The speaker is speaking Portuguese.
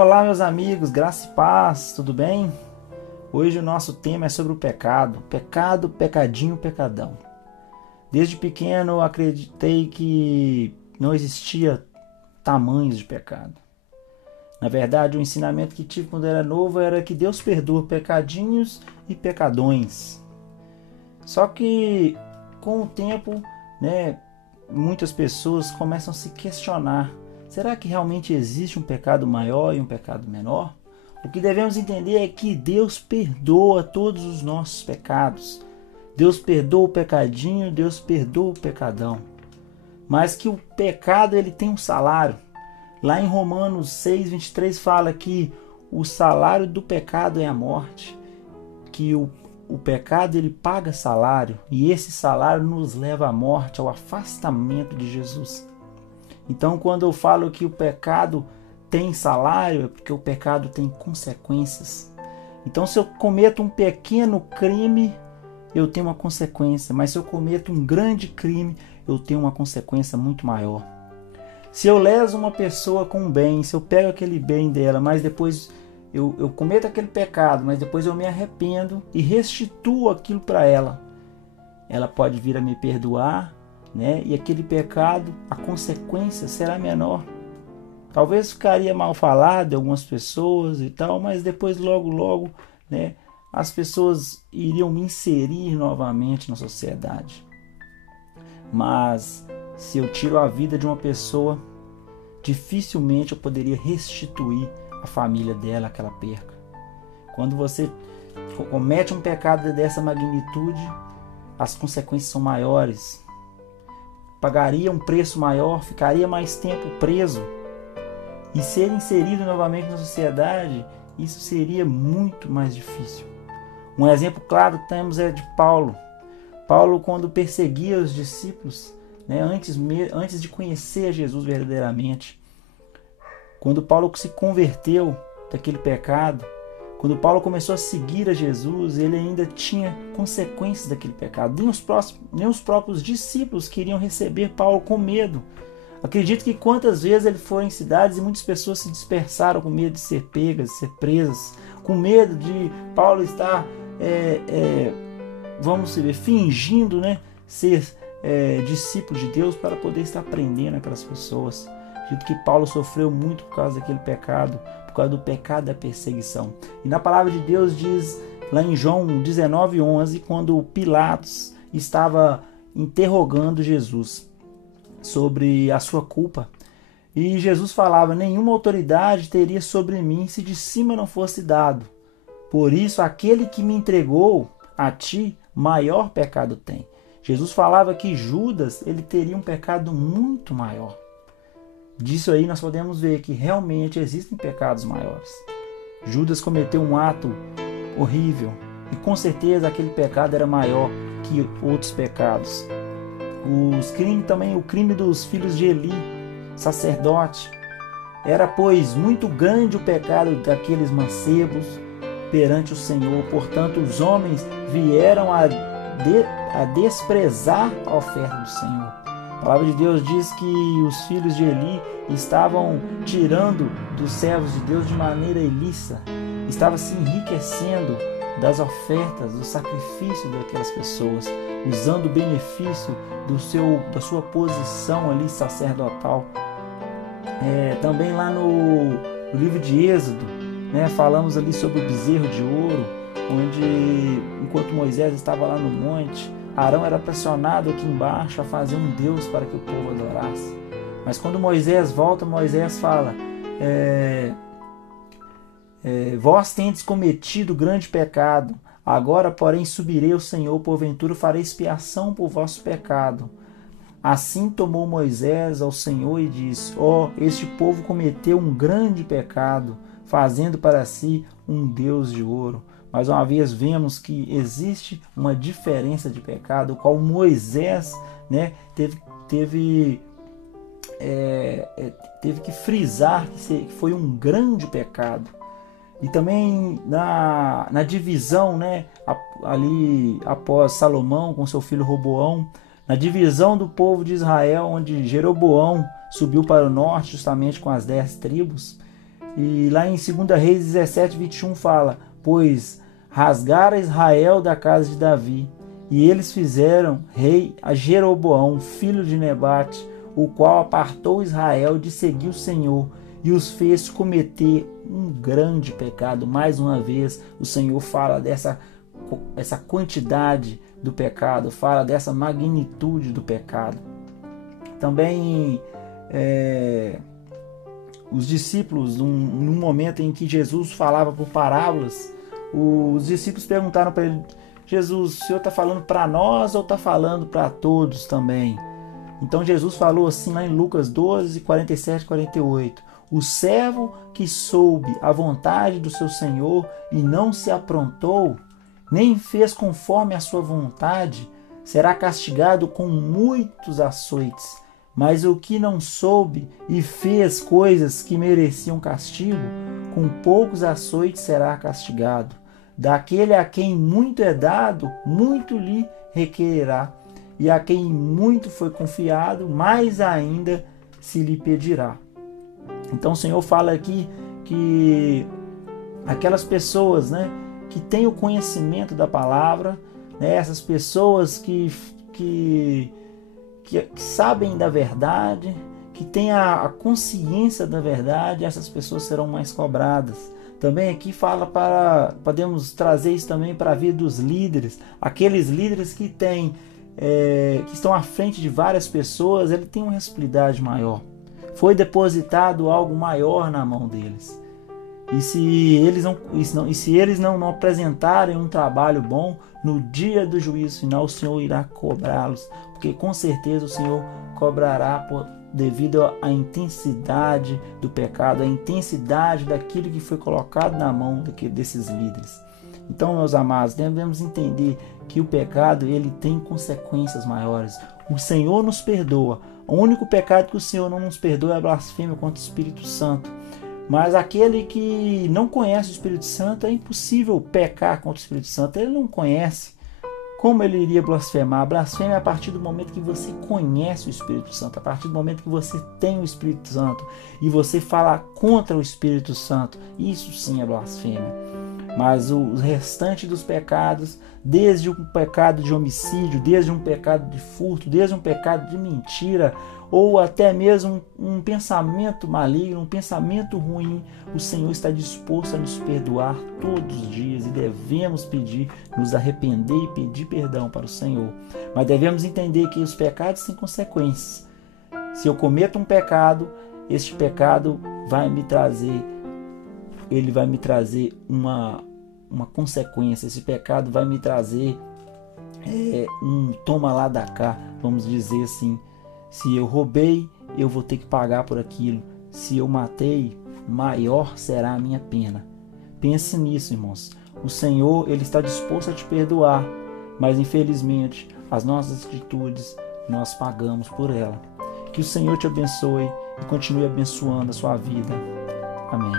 Olá, meus amigos, graça e paz, tudo bem? Hoje o nosso tema é sobre o pecado. Pecado, pecadinho, pecadão. Desde pequeno eu acreditei que não existia tamanhos de pecado. Na verdade, o ensinamento que tive quando era novo era que Deus perdoa pecadinhos e pecadões. Só que com o tempo, muitas pessoas começam a se questionar: será que realmente existe um pecado maior e um pecado menor? O que devemos entender é que Deus perdoa todos os nossos pecados. Deus perdoa o pecadinho, Deus perdoa o pecadão. Mas que o pecado ele tem um salário. Lá em Romanos 6:23 fala que o salário do pecado é a morte. Que o pecado ele paga salário e esse salário nos leva à morte, ao afastamento de Jesus. Então, quando eu falo que o pecado tem salário, é porque o pecado tem consequências. Então, se eu cometo um pequeno crime, eu tenho uma consequência. Mas se eu cometo um grande crime, eu tenho uma consequência muito maior. Se eu leso uma pessoa com um bem, se eu pego aquele bem dela, mas depois eu cometo aquele pecado, mas depois eu me arrependo e restituo aquilo para ela, ela pode vir a me perdoar, e aquele pecado, a consequência será menor. Talvez ficaria mal falado de algumas pessoas e tal, mas depois logo, as pessoas iriam me inserir novamente na sociedade. Mas se eu tiro a vida de uma pessoa, dificilmente eu poderia restituir a família dela aquela perca. Quando você comete um pecado dessa magnitude, as consequências são maiores. Pagaria um preço maior, ficaria mais tempo preso. E ser inserido novamente na sociedade, isso seria muito mais difícil. Um exemplo claro que temos é de Paulo. Paulo, quando perseguia os discípulos, antes de conhecer Jesus verdadeiramente, quando Paulo se converteu daquele pecado, quando Paulo começou a seguir a Jesus, ele ainda tinha consequências daquele pecado. Nem os próprios discípulos queriam receber Paulo com medo. Acredito que quantas vezes ele foi em cidades e muitas pessoas se dispersaram com medo de ser pegas, de ser presas, com medo de Paulo estar, fingindo ser discípulo de Deus para poder estar prendendo aquelas pessoas. Acredito que Paulo sofreu muito por causa daquele pecado, por causa do pecado da perseguição. E na palavra de Deus diz lá em João 19:11, quando Pilatos estava interrogando Jesus sobre a sua culpa. E Jesus falava: nenhuma autoridade teria sobre mim se de cima não fosse dado. Por isso, aquele que me entregou a ti, maior pecado tem. Jesus falava que Judas ele teria um pecado muito maior. Disso aí nós podemos ver que realmente existem pecados maiores. Judas cometeu um ato horrível e com certeza aquele pecado era maior que outros pecados. O crime dos filhos de Eli, sacerdote. Era, pois, muito grande o pecado daqueles mancebos perante o Senhor. Portanto, os homens vieram a desprezar a oferta do Senhor. A palavra de Deus diz que os filhos de Eli estavam tirando dos servos de Deus de maneira ilícita, estavam se enriquecendo das ofertas, do sacrifício daquelas pessoas, usando o benefício da sua posição ali sacerdotal. Também lá no livro de Êxodo, falamos ali sobre o bezerro de ouro, onde enquanto Moisés estava lá no monte, Arão era pressionado aqui embaixo a fazer um Deus para que o povo adorasse. Mas quando Moisés volta, Moisés fala: vós tendes cometido grande pecado, agora porém subirei ao Senhor, porventura farei expiação por vosso pecado. Assim tomou Moisés ao Senhor e disse: este povo cometeu um grande pecado, fazendo para si um Deus de ouro. Mais uma vez vemos que existe uma diferença de pecado, o qual Moisés teve que frisar que foi um grande pecado. E também na divisão, ali após Salomão com seu filho Roboão, na divisão do povo de Israel, onde Jeroboão subiu para o norte justamente com as 10 tribos, E lá em 2 Reis 17, 21 fala: pois rasgara Israel da casa de Davi, e eles fizeram rei a Jeroboão, filho de Nebate, o qual apartou Israel de seguir o Senhor e os fez cometer um grande pecado. Mais uma vez o Senhor fala dessa quantidade do pecado, fala dessa magnitude do pecado. Também os discípulos, num momento em que Jesus falava por parábolas, os discípulos perguntaram para ele: Jesus, o Senhor está falando para nós ou está falando para todos também? Então Jesus falou assim lá em Lucas 12, 47 e 48: o servo que soube a vontade do seu Senhor e não se aprontou, nem fez conforme a sua vontade, será castigado com muitos açoites. Mas o que não soube e fez coisas que mereciam castigo, com poucos açoites será castigado. Daquele a quem muito é dado, muito lhe requererá. E a quem muito foi confiado, mais ainda se lhe pedirá. Então o Senhor fala aqui que aquelas pessoas, que têm o conhecimento da palavra, essas pessoas que sabem da verdade, que têm a consciência da verdade, essas pessoas serão mais cobradas. Também aqui podemos trazer isso também para a vida dos líderes, aqueles líderes que estão à frente de várias pessoas, ele tem uma responsabilidade maior. Foi depositado algo maior na mão deles. E se eles não apresentarem um trabalho bom, no dia do juízo final o Senhor irá cobrá-los, porque com certeza o Senhor cobrará devido à intensidade do pecado, à intensidade daquilo que foi colocado na mão desses líderes. Então, meus amados, devemos entender que o pecado ele tem consequências maiores. O Senhor nos perdoa. O único pecado que o Senhor não nos perdoa é a blasfêmia contra o Espírito Santo. Mas aquele que não conhece o Espírito Santo, é impossível pecar contra o Espírito Santo. Ele não conhece. Como ele iria blasfemar? Blasfêmia é a partir do momento que você conhece o Espírito Santo, a partir do momento que você tem o Espírito Santo e você fala contra o Espírito Santo. Isso sim é blasfêmia. Mas o restante dos pecados, desde um pecado de homicídio, desde um pecado de furto, desde um pecado de mentira, ou até mesmo um pensamento maligno, um pensamento ruim, o Senhor está disposto a nos perdoar todos os dias e devemos nos arrepender e pedir perdão para o Senhor. Mas devemos entender que os pecados têm consequências. Se eu cometo um pecado, este pecado vai me trazer uma consequência. Esse pecado vai me trazer um toma lá da cá, vamos dizer assim. Se eu roubei, eu vou ter que pagar por aquilo. Se eu matei, maior será a minha pena. Pense nisso, irmãos. O Senhor, Ele está disposto a te perdoar, mas infelizmente as nossas atitudes nós pagamos por ela. Que o Senhor te abençoe e continue abençoando a sua vida. Amém.